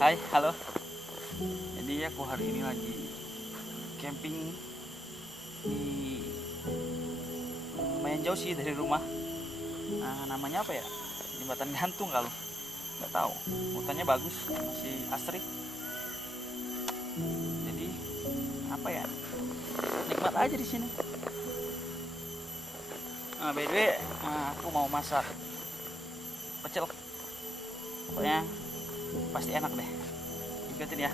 Hai, halo. Jadi aku hari ini lagi camping di lumayan jauh sih dari rumah. Namanya apa ya? Jembatan gantung kalau nggak tahu. Hutannya bagus, masih asri. Jadi apa ya? Nikmat aja di sini. By the way, aku mau masak pecel. Pokoknya pasti enak deh. Ikutin ya.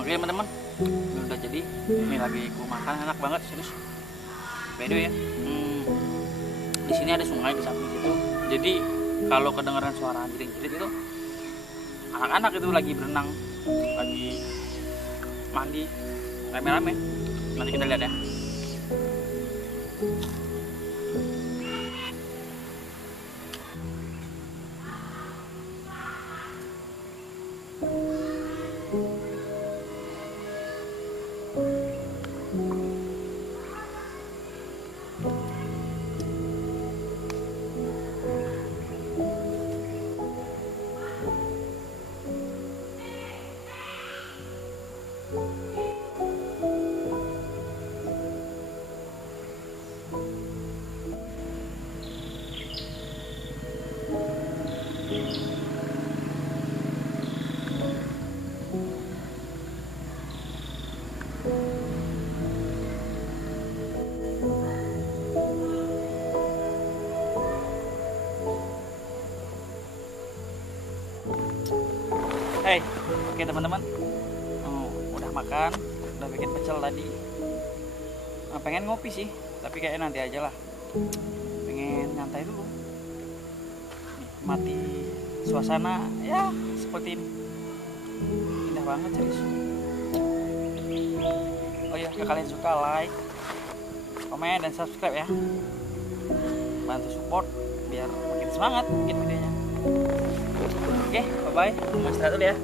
Oke teman-teman, ini udah jadi. Ini lagi gue makan, enak banget serius. By the way ya, di sini ada sungai di samping situ. Jadi kalau kedengaran suara jerit-jerit itu anak-anak itu lagi berenang, lagi mandi rame-rame. Nanti kita lihat ya. Hey, oke teman-teman, udah makan, udah bikin pecel tadi. Pengen ngopi sih, tapi kayaknya nanti aja lah. Pengen nyantai dulu, nikmati suasana ya seperti ini. Indah banget serius. Oh iya, kalau kalian suka like, komen dan subscribe ya. Bantu support biar makin semangat bikin videonya. Oke, bye-bye. Mas istirahat dulu ya.